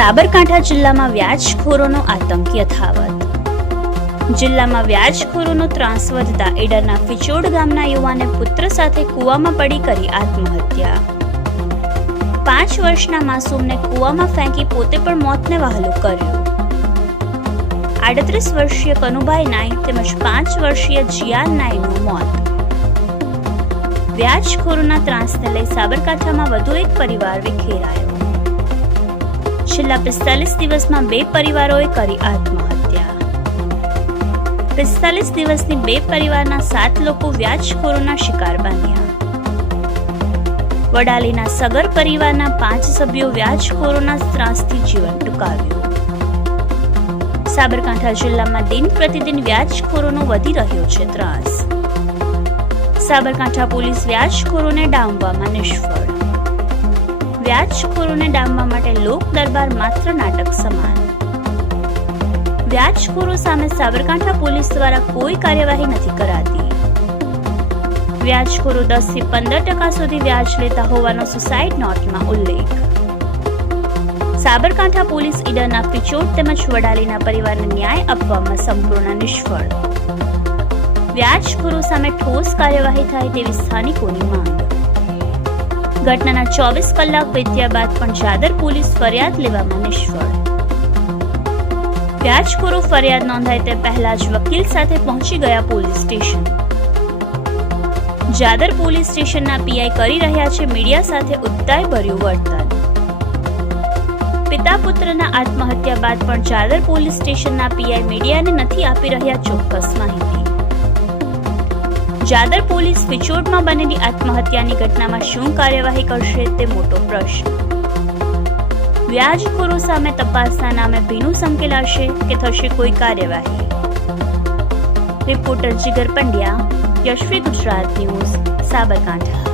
સાબરકાંઠા જિલ્લામાં વ્યાજખોરોનો આતંક યથાવત. જિલ્લામાં વ્યાજખોરોનો ત્રાસ વધતા ઈડરના ફિચોડ ગામના યુવાને પુત્ર સાથે કૂવામાં પડી કરી આત્મહત્યા. પાંચ વર્ષના માસૂમને કૂવામાં ફેંકી પોતે પણ મોતને વહાલું કર્યું. આડત્રીસ વર્ષીય કનુભાઈ નાઈ તેમજ પાંચ વર્ષીય જિયાન નાઈનું મોત. વ્યાજખોરોના ત્રાસને લઈ સાબરકાંઠામાં વધુ એક પરિવાર વિખેરાયો. છેલ્લા પિસ્તાલીસ દિવસમાં બે પરિવારોએ કરી આત્મહત્યા. પિસ્તાલીસ દિવસની બે પરિવારના સાત લોકો વ્યાજખોરોના શિકાર બન્યા. વડાલીના સગર પરિવારના પાંચ સભ્યો વ્યાજખોરોના ત્રાસથી જીવન ટૂંકાવ્યું. સાબરકાંઠા જિલ્લામાં દિન પ્રતિદિન વ્યાજખોરોનો વધી રહ્યો છે ત્રાસ. સાબરકાંઠા પોલીસ વ્યાજખોરોને ડામવામાં નિષ્ફળ. વ્યાજખોરોને ડામવા માટે લોક દરબાર માત્ર નાટક સમાન. વ્યાજખોરો સામે સાબરકાંઠા પોલીસ દ્વારા કોઈ કાર્યવાહી નથી કરાતી. વ્યાજખોરો દસથી પંદર ટકા સુધી વ્યાજ લેતા હોવાનો સુસાઇડ નોટમાં ઉલ્લેખ. સાબરકાંઠા પોલીસ ઈડરના પિચોટ તેમજ વડાલીના પરિવારને ન્યાય આપવામાં સંપૂર્ણ નિષ્ફળ. વ્યાજખોરો સામે ઠોસ કાર્યવાહી થાય તેવી સ્થાનિકોની માંગ. ઘટનાના ચોવીસ કલાક વીત્યા બાદ પણ જાદર પોલીસ ફરિયાદ લેવામાં નિષ્ફળ વ્યાજખોરો ફરિયાદ નોંધાય તે પહેલા જ વકીલ સાથે પહોંચી ગયા પોલીસ સ્ટેશન. જાદર પોલીસ સ્ટેશનના પીઆઈ કરી રહ્યા છે, મીડિયા સાથે ઉત્તાય ભર્યું વર્તન પિતા પુત્રના આત્મહત્યા બાદ પણ જાદર પોલીસ સ્ટેશનના પીઆઈ મીડિયાને નથી આપી રહ્યા ચોક્કસ માહિતી. જાદર પોલીસ વિચોટમાં બનેલી આત્મહત્યાની ઘટનામાં શું કાર્યવાહી કરશે તે મોટો પ્રશ્ન. વ્યાજખોરો સામે તપાસના નામે ભીનું સંકેલાશે કે થશે કોઈ કાર્યવાહી. Reporter Jigar Pandya, Yashvi Gujarat news, Sabarkantha.